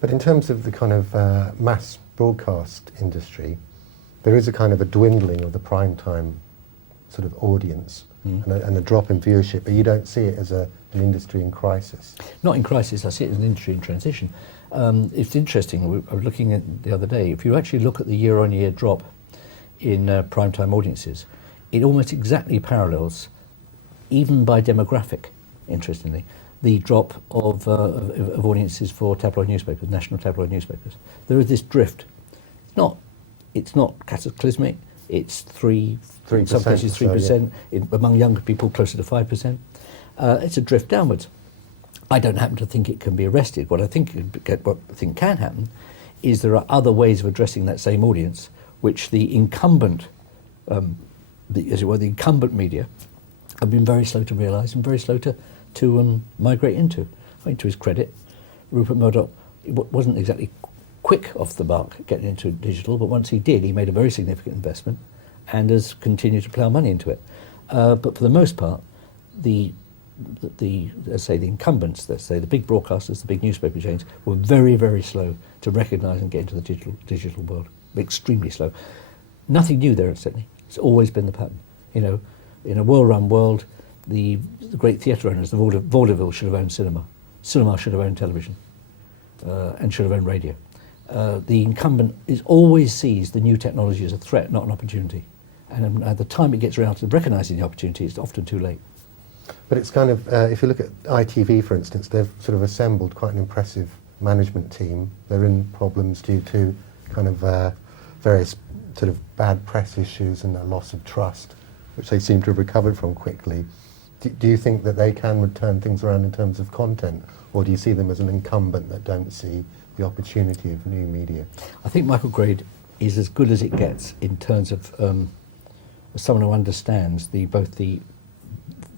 But in terms of the kind of mass broadcast industry, there is a kind of a dwindling of the prime time sort of audience and a drop in viewership, but you don't see it as an industry in crisis. Not in crisis, I see it as an industry in transition. It's interesting, I was looking at the other day, if you actually look at the year-on-year drop in primetime audiences, it almost exactly parallels, even by demographic, interestingly, the drop of audiences for tabloid newspapers, national tabloid newspapers. There is this drift. It's not cataclysmic, it's 3%, in some cases 3%, among younger people closer to 5%. It's a drift downwards. I don't happen to think it can be arrested. What I think can happen is there are other ways of addressing that same audience, which the incumbent, as it were, the incumbent media have been very slow to realise and very slow to migrate into. I think to his credit, Rupert Murdoch wasn't exactly quick off the mark getting into digital, but once he did, he made a very significant investment and has continued to plough money into it. But for the most part, the let's say the incumbents, let's say the big broadcasters, the big newspaper chains, were very, very slow to recognise and get into the digital world. Extremely slow. Nothing new there, incidentally. It's always been the pattern. You know, in a well-run world, the great theatre owners, the vaudeville should have owned cinema. Cinema should have owned television, and should have owned radio. The incumbent always sees the new technology as a threat, not an opportunity. And at the time it gets around to recognising the opportunity, it's often too late. But it's kind of, if you look at ITV, for instance, they've sort of assembled quite an impressive management team. They're in problems due to kind of various sort of bad press issues and a loss of trust, which they seem to have recovered from quickly. Do you think that they can turn things around in terms of content, or do you see them as an incumbent that don't see the opportunity of new media? I think Michael Grade is as good as it gets in terms of someone who understands both the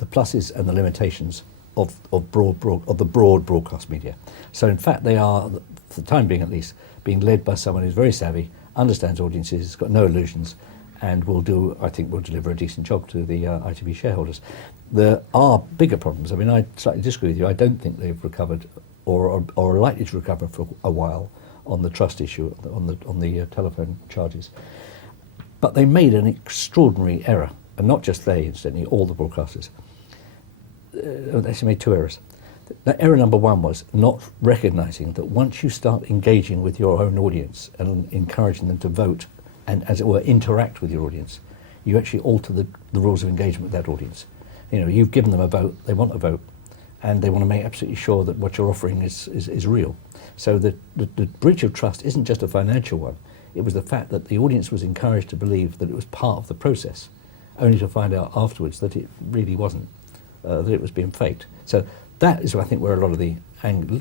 pluses and the limitations of the broad broadcast media. So in fact they are, for the time being at least, being led by someone who's very savvy, understands audiences, has got no illusions, and will deliver a decent job to the ITV shareholders. There are bigger problems. I mean, I slightly disagree with you. I don't think they've recovered or are likely to recover for a while on the trust issue, on the telephone charges. But they made an extraordinary error, and not just they, incidentally, all the broadcasters. They actually made two errors. Error number one was not recognising that once you start engaging with your own audience and encouraging them to vote and, as it were, interact with your audience, you actually alter the rules of engagement with that audience. You know, you've given them a vote, they want a vote, and they want to make absolutely sure that what you're offering is real. So the breach of trust isn't just a financial one. It was the fact that the audience was encouraged to believe that it was part of the process, only to find out afterwards that it really wasn't, that it was being faked. So that is, I think, where a lot of the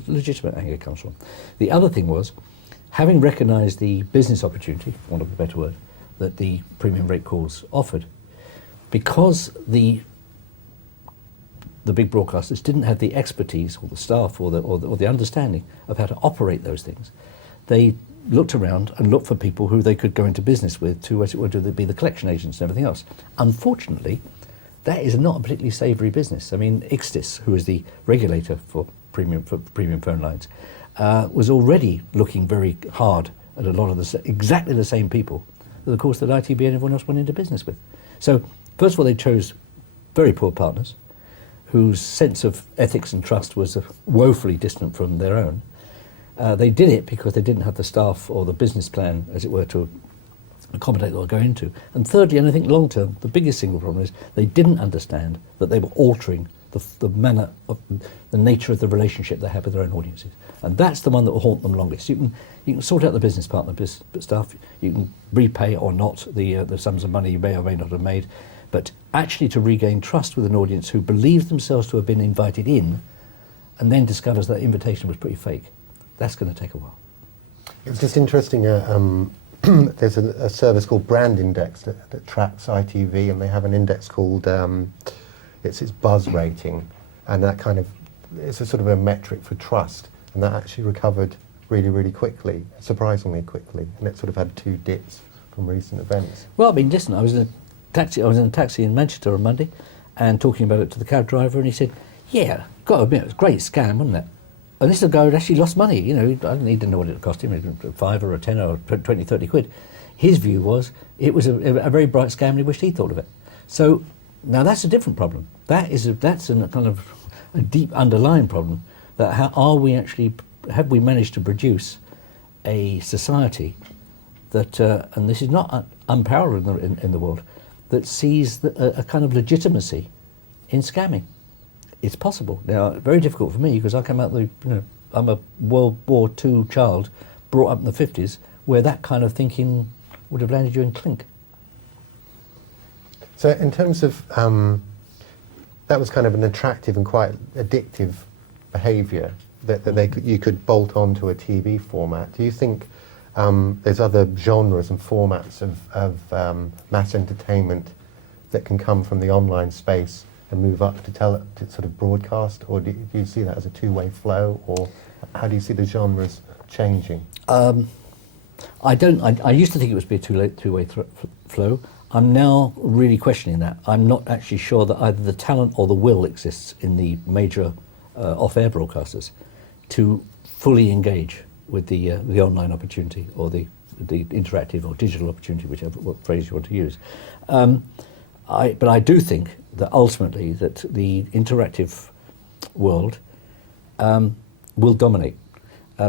legitimate anger comes from. The other thing was, having recognised the business opportunity, for want of a better word, that the premium rate calls offered, because the big broadcasters didn't have the expertise or the staff or the understanding of how to operate those things, they looked around and looked for people who they could go into business with to, as it were, to be the collection agents and everything else. Unfortunately, that is not a particularly savoury business. I mean, Ixtis, who is the regulator for premium phone lines, was already looking very hard at a lot of exactly the same people that, of course, that ITB and everyone else went into business with. So, first of all, they chose very poor partners whose sense of ethics and trust was woefully distant from their own. They did it because they didn't have the staff or the business plan, as it were, to accommodate what they're going to. And thirdly, and I think long term, the biggest single problem is they didn't understand that they were altering the manner of the nature of the relationship they have with their own audiences. And that's the one that will haunt them longest. You can sort out the business partner stuff, you can repay or not the sums of money you may or may not have made, but actually to regain trust with an audience who believes themselves to have been invited in and then discovers that invitation was pretty fake, that's going to take a while. It's just interesting, there's a service called Brand Index that tracks ITV, and they have an index called, it's its buzz rating, and that kind of, it's a sort of a metric for trust, and that actually recovered really, really quickly, surprisingly quickly, and it sort of had two dips from recent events. Well, I mean, listen, I was in a taxi in Manchester on Monday and talking about it to the cab driver, and he said, yeah, got to admit, it was a great scam, wasn't it? and this is a guy who actually lost money. You know, I didn't know what it cost him, 5 or a 10 or 20, 30 quid. His view was it was a very bright scam and he wished he'd thought of it. So now that's a different problem. That's a kind of a deep underlying problem, that have we managed to produce a society that, and this is not unparalleled in the world, that sees a kind of legitimacy in scamming. It's possible. Now, very difficult for me because I came out I'm a World War II child, brought up in the 50s, where that kind of thinking would have landed you in clink. So in terms of, that was kind of an attractive and quite addictive behaviour that you could bolt onto a TV format. Do you think there's other genres and formats of mass entertainment that can come from the online space and move up to sort of broadcast, or do you see that as a two-way flow, or how do you see the genres changing? I don't. I used to think it would be a two-way flow. I'm now really questioning that. I'm not actually sure that either the talent or the will exists in the major off-air broadcasters to fully engage with the online opportunity or the interactive or digital opportunity, whichever phrase you want to use. But I do think that ultimately that the interactive world will dominate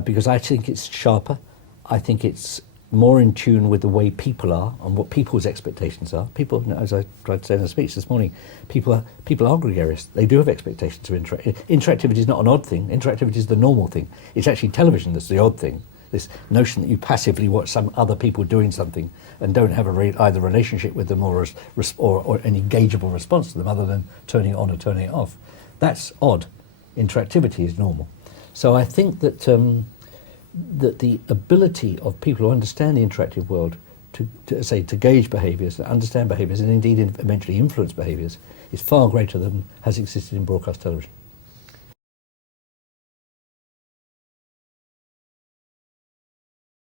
because I think it's sharper. I think it's more in tune with the way people are and what people's expectations are. People, as I tried to say in the speech this morning, people are gregarious. They do have expectations of interactivity is not an odd thing. Interactivity is the normal thing. It's actually television that's the odd thing. This notion that you passively watch some other people doing something and don't have either relationship with them or an engageable response to them other than turning it on or turning it off. That's odd. Interactivity is normal. So I think that that the ability of people who understand the interactive world to gauge behaviours, to understand behaviours, and indeed eventually influence behaviours, is far greater than has existed in broadcast television.